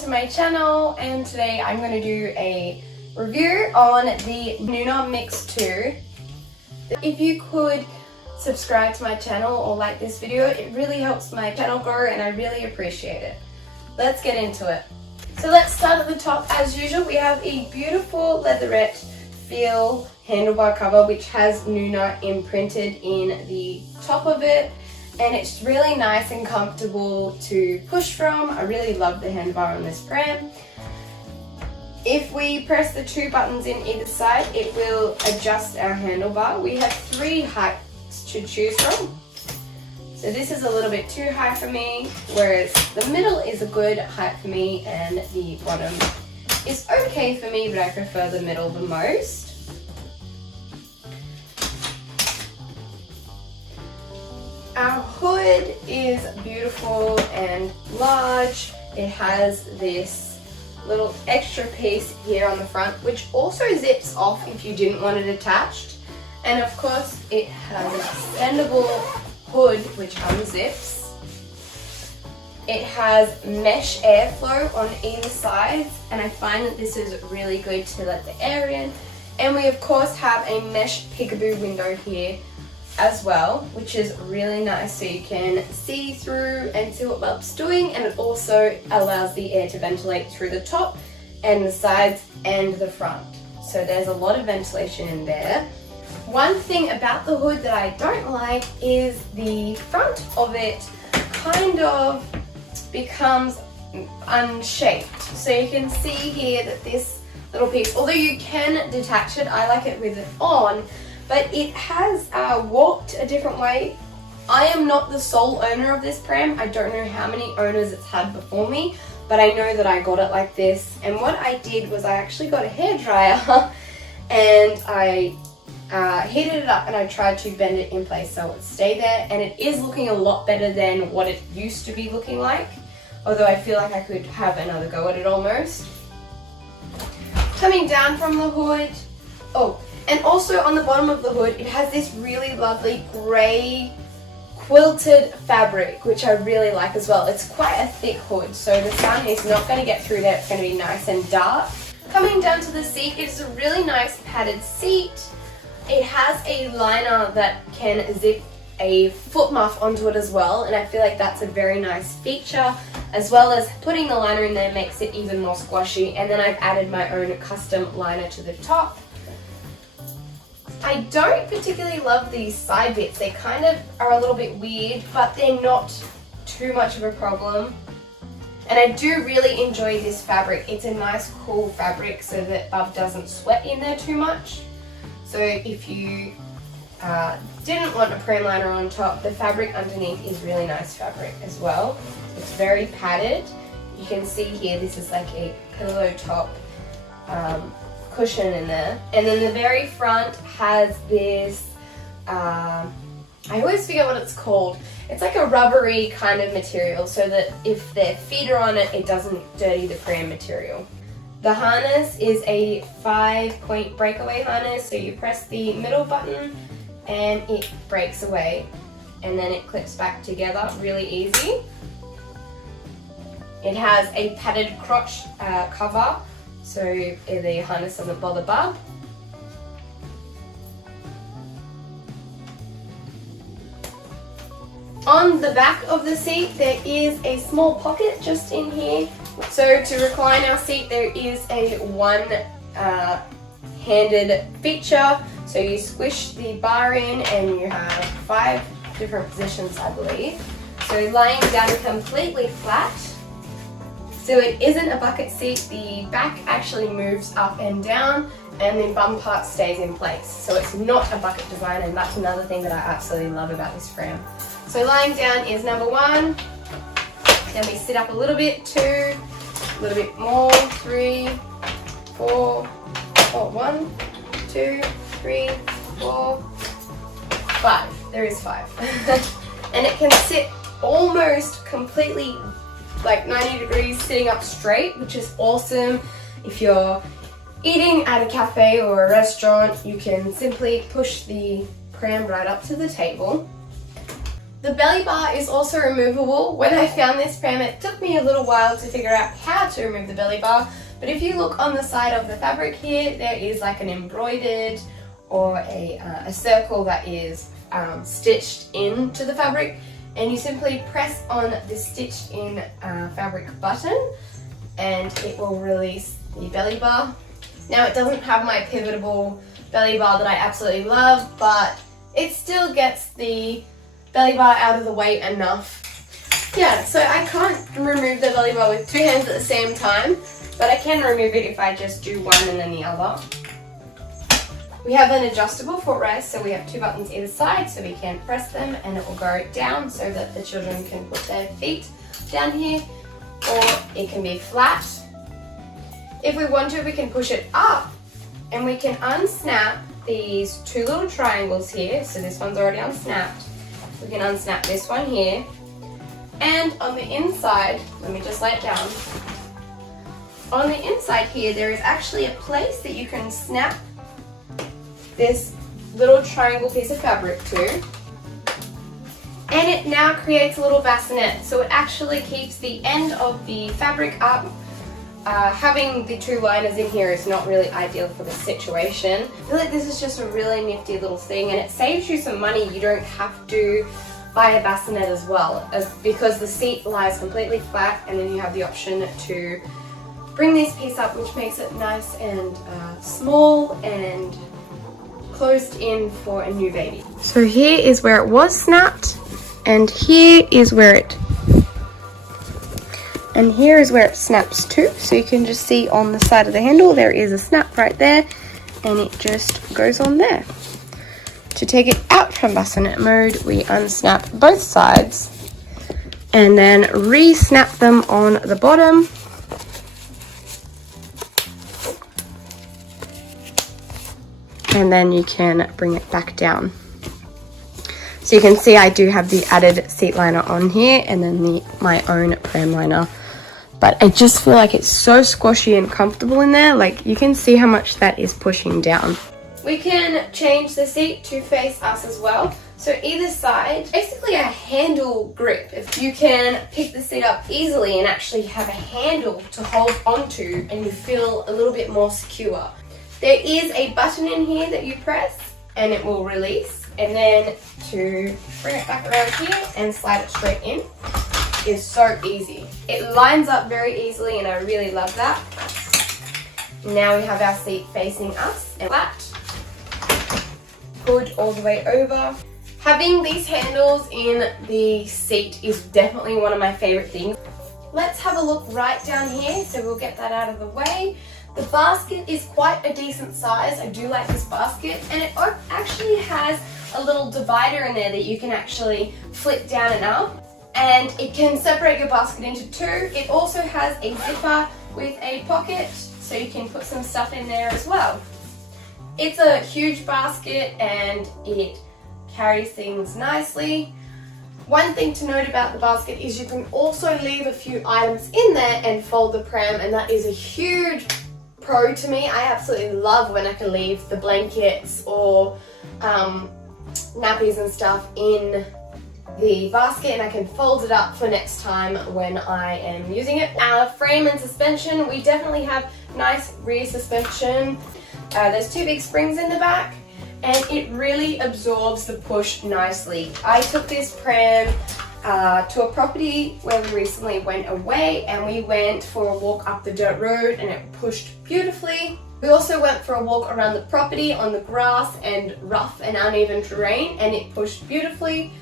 to my channel, and today I'm going to do a review on the Nuna Mixx 2. If you could subscribe to my channel or like this video, it really helps my channel grow and I really appreciate it. Let's get into it. So let's start at the top. As usual, we have a beautiful leatherette feel handlebar cover which has Nuna imprinted in the top of it, and it's really nice and comfortable to push from. I really love the handlebar on this Pram. If we press the two buttons in either side, it will adjust our handlebar. We have 3 heights to choose from. So this is a little bit too high for me, whereas the middle is a good height for me and the bottom is okay for me, but I prefer the middle the most. Our hood is beautiful and large. It has this little extra piece here on the front, which also zips off if you didn't want it attached. And of course, it has an extendable hood which unzips. It has mesh airflow on either side, and I find that this is really good to let the air in. And we of course have a mesh peekaboo window here as well, which is really nice, so you can see through and see what Bub's doing, and it also allows the air to ventilate through the top and the sides and the front. So there's a lot of ventilation in there. One thing about the hood that I don't like is the front of it kind of becomes unshaped. So you can see here that this little piece, although you can detach it, I like it with it on, but it has warped a different way. I am not the sole owner of this Pram. I don't know how many owners it's had before me, but I know that I got it like this. And what I did was I actually got a hairdryer and I heated it up and I tried to bend it in place so it would stay there, and it is looking a lot better than what it used to be looking like, although I feel like I could have another go at it almost. Coming down from the hood, and also on the bottom of the hood, it has this really lovely grey quilted fabric, which I really like as well. It's quite a thick hood, so the sun is not going to get through there. It's going to be nice and dark. Coming down to the seat, it is a really nice padded seat. It has a liner that can zip a foot muff onto it as well, and I feel like that's a very nice feature, as well as putting the liner in there makes it even more squashy. And then I've added my own custom liner to the top. I don't particularly love these side bits. They kind of are a little bit weird, but they're not too much of a problem. And I do really enjoy this fabric. It's a nice cool fabric so that Bub doesn't sweat in there too much. So if you didn't want a Pram liner on top, the fabric underneath is really nice fabric as well. It's very padded. You can see here this is like a pillow top cushion in there. And then the very front has this, I always forget what it's called. It's like a rubbery kind of material so that if their feet are on it, it doesn't dirty the Pram material. The harness is a 5-point breakaway harness, so you press the middle button and it breaks away, and then it clips back together really easy. It has a padded crotch cover, so the harness doesn't bother Bub. On the back of the seat there is a small pocket just in here. So to recline our seat there is a one-handed feature. So you squish the bar in and you have 5 different positions, I believe. So lying down completely flat. So it isn't a bucket seat. The back actually moves up and down and the bum part stays in place. So it's not a bucket design, and that's another thing that I absolutely love about this Pram. So lying down is number 1. Then we sit up a little bit, 2, a little bit more, 3, 4, 1, 2, 3, 4, 5. There is 5. And it can sit almost completely like 90 degrees sitting up straight, which is awesome. If you're eating at a cafe or a restaurant, you can simply push the Pram right up to the table. The belly bar is also removable. When I found this pram, it took me a little while to figure out how to remove the belly bar, but if you look on the side of the fabric here, there is like an embroidered or a circle that is stitched into the fabric, and you simply press on the stitched in fabric button and it will release the belly bar. Now it doesn't have my pivotable belly bar that I absolutely love, but it still gets the belly bar out of the way enough. Yeah, so I can't remove the belly bar with 2 hands at the same time, but I can remove it if I just do one and then the other. We have an adjustable footrest, so we have 2 buttons either side, so we can press them and it will go down so that the children can put their feet down here, or it can be flat. If we want to, we can push it up and we can unsnap these 2 little triangles here. So this one's already unsnapped. We can unsnap this one here. And on the inside, let me just lay it down. On the inside here, there is actually a place that you can snap this little triangle piece of fabric to. And it now creates a little bassinet. So it actually keeps the end of the fabric up. Having the 2 liners in here is not really ideal for the situation. I feel like this is just a really nifty little thing, and it saves you some money. You don't have to buy a bassinet as well, because the seat lies completely flat, and then you have the option to bring this piece up, which makes it nice and small and closed in for a new baby. So here is where it was snapped, and here is where it snaps to. So you can just see on the side of the handle there is a snap right there, and it just goes on there. To take it out from bassinet mode, we unsnap both sides and then re-snap them on the bottom. And then you can bring it back down. So you can see I do have the added seat liner on here, and then my own pram liner. But I just feel like it's so squashy and comfortable in there. Like, you can see how much that is pushing down. We can change the seat to face us as well. So either side, basically a handle grip. If you can pick the seat up easily and actually have a handle to hold onto, and you feel a little bit more secure. There is a button in here that you press and it will release. And then to bring it back around here and slide it straight in is so easy. It lines up very easily, and I really love that. Now we have our seat facing us and flat. Hood all the way over. Having these handles in the seat is definitely one of my favorite things. Let's have a look right down here, so we'll get that out of the way. The basket is quite a decent size. I do like this basket, and it actually has a little divider in there that you can actually flip down and up, and it can separate your basket into 2. It also has a zipper with a pocket, so you can put some stuff in there as well. It's a huge basket and it carries things nicely. One thing to note about the basket is you can also leave a few items in there and fold the pram, and that is a huge pro to me. I absolutely love when I can leave the blankets or nappies and stuff in the basket, and I can fold it up for next time when I am using it. Our frame and suspension, we definitely have nice rear suspension. There's 2 big springs in the back, and it really absorbs the push nicely. I took this pram to a property where we recently went away, and we went for a walk up the dirt road, and it pushed beautifully. We also went for a walk around the property on the grass and rough and uneven terrain, and it pushed beautifully.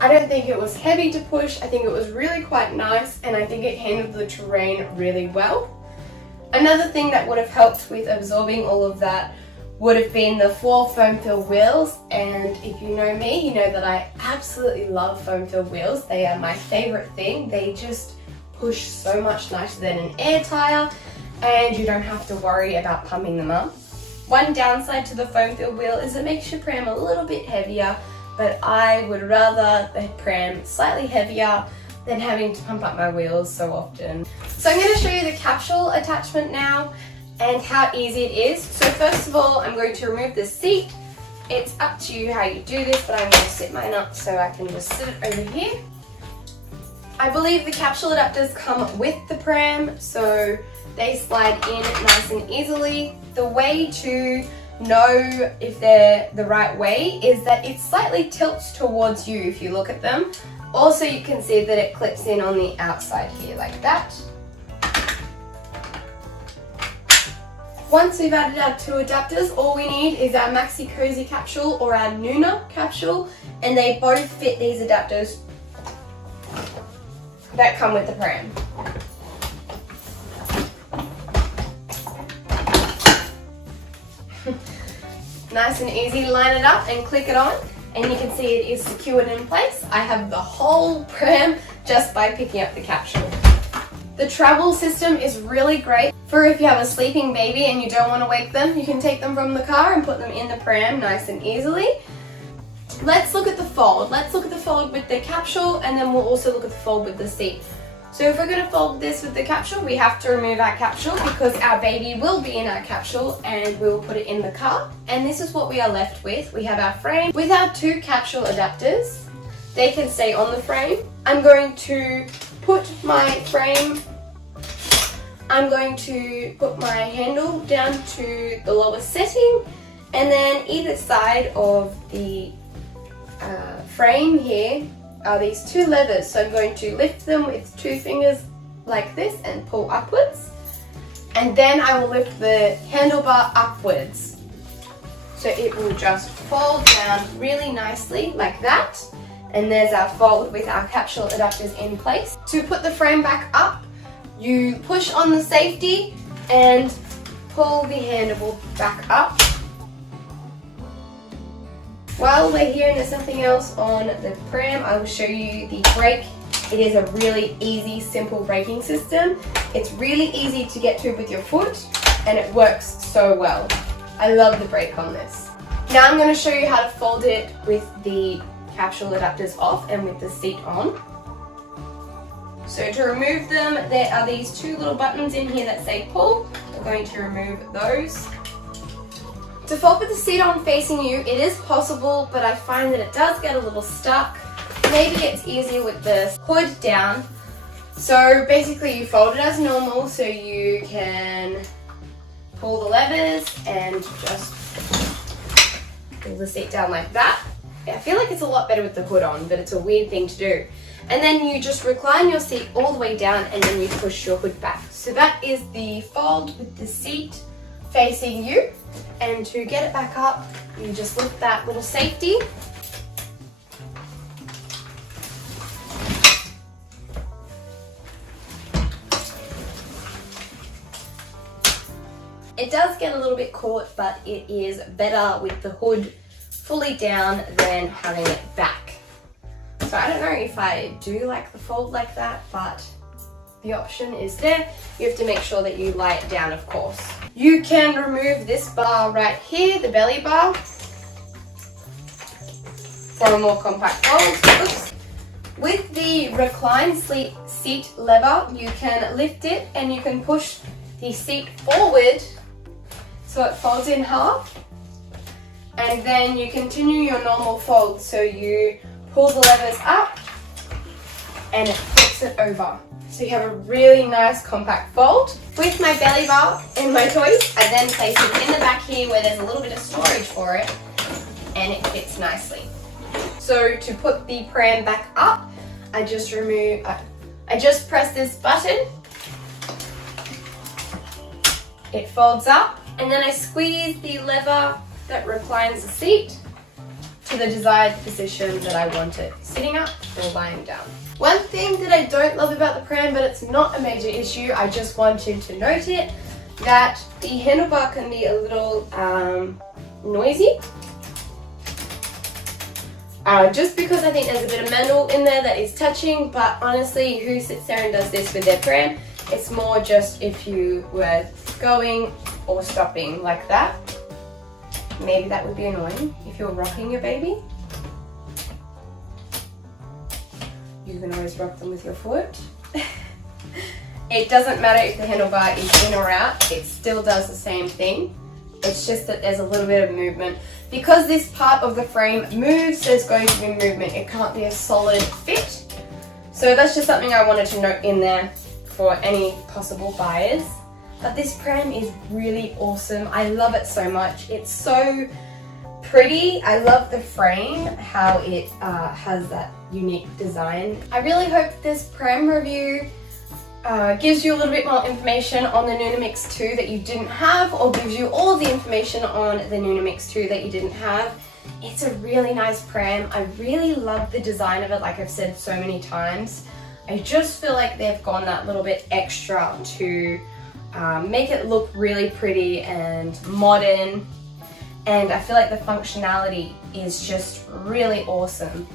I don't think it was heavy to push. I think it was really quite nice, and I think it handled the terrain really well. Another thing that would have helped with absorbing all of that would have been the 4 foam fill wheels, and if you know me, you know that I absolutely love foam fill wheels. They are my favorite thing. They just push so much nicer than an air tire, and you don't have to worry about pumping them up. One downside to the foam fill wheel is it makes your pram a little bit heavier, but I would rather the pram slightly heavier than having to pump up my wheels so often. So I'm going to show you the capsule attachment now and how easy it is. So first of all, I'm going to remove the seat. It's up to you how you do this, but I'm going to sit mine up so I can just sit it over here. I believe the capsule adapters come with the pram, so they slide in nice and easily. The way to know if they're the right way is that it slightly tilts towards you if you look at them. Also, you can see that it clips in on the outside here like that. Once we've added our two adapters, all we need is our Maxi Cozy capsule or our Nuna capsule, and they both fit these adapters that come with the pram. Nice and easy, line it up and click it on, and you can see it is secured in place. I have the whole pram just by picking up the capsule. The travel system is really great for if you have a sleeping baby and you don't want to wake them. You can take them from the car and put them in the pram nice and easily. Let's look at the fold. Let's look at the fold with the capsule, and then we'll also look at the fold with the seat. So if we're going to fold this with the capsule, we have to remove our capsule because our baby will be in our capsule and we'll put it in the car. And this is what we are left with. We have our frame with our two capsule adapters. They can stay on the frame. I'm going to put my handle down to the lowest setting, and then either side of the frame here are these two levers. So I'm going to lift them with two fingers like this and pull upwards, and then I will lift the handlebar upwards. So it will just fold down really nicely like that. And there's our fold with our capsule adapters in place. To put the frame back up, you push on the safety and pull the handle back up. While we're here and there's nothing else on the pram, I will show you the brake. It is a really easy, simple braking system. It's really easy to get to with your foot, and it works so well. I love the brake on this. Now I'm going to show you how to fold it with the capsule adapters off and with the seat on. So to remove them, there are these two little buttons in here that say pull. We're going to remove those. To fold with the seat on facing you, it is possible, but I find that it does get a little stuck. Maybe it's easier with the hood down. So basically you fold it as normal, so you can pull the levers and just pull the seat down like that. I feel like it's a lot better with the hood on, but it's a weird thing to do. And then you just recline your seat all the way down, and then you push your hood back. So that is the fold with the seat facing you. And to get it back up, you just lift that little safety. It does get a little bit caught, but it is better with the hood fully down than having it back. So I don't know if I do like the fold like that, but the option is there. You have to make sure that you lie it down, of course. You can remove this bar right here, the belly bar, for a more compact fold. Oops. With the recline seat lever, you can lift it and you can push the seat forward so it folds in half. And then you continue your normal fold, so you pull the levers up and it flips it over. So you have a really nice compact fold. With my belly bar and my toys, I then place it in the back here where there's a little bit of storage for it, and it fits nicely. So to put the pram back up, I just press this button. It folds up, and then I squeeze the lever that reclines the seat to the desired position that I want it, sitting up or lying down. One thing that I don't love about the pram, but it's not a major issue, I just wanted to note it, that the handlebar can be a little noisy. Just because I think there's a bit of metal in there that is touching, but honestly, who sits there and does this with their pram? It's more just if you were going or stopping like that. Maybe that would be annoying if you're rocking your baby. You can always rock them with your foot. It doesn't matter if the handlebar is in or out, it still does the same thing. It's just that there's a little bit of movement. Because this part of the frame moves, there's going to be movement. It can't be a solid fit. So that's just something I wanted to note in there for any possible buyers. But this pram is really awesome. I love it so much. It's so pretty. I love the frame, how it has that unique design. I really hope this pram review gives you a little bit more information on the Nuna Mixx 2 that you didn't have, or gives you all of the information on the Nuna Mixx 2 that you didn't have. It's a really nice pram. I really love the design of it, like I've said so many times. I just feel like they've gone that little bit extra to make it look really pretty and modern, and I feel like the functionality is just really awesome.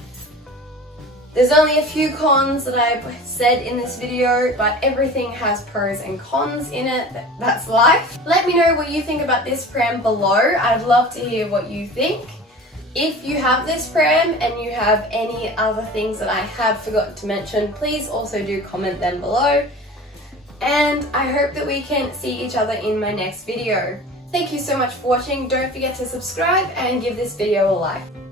There's only a few cons that I've said in this video, but everything has pros and cons in it. That's life. Let me know what you think about this pram below. I'd love to hear what you think. If you have this pram and you have any other things that I have forgotten to mention, please also do comment them below. And I hope that we can see each other in my next video. Thank you so much for watching. Don't forget to subscribe and give this video a like.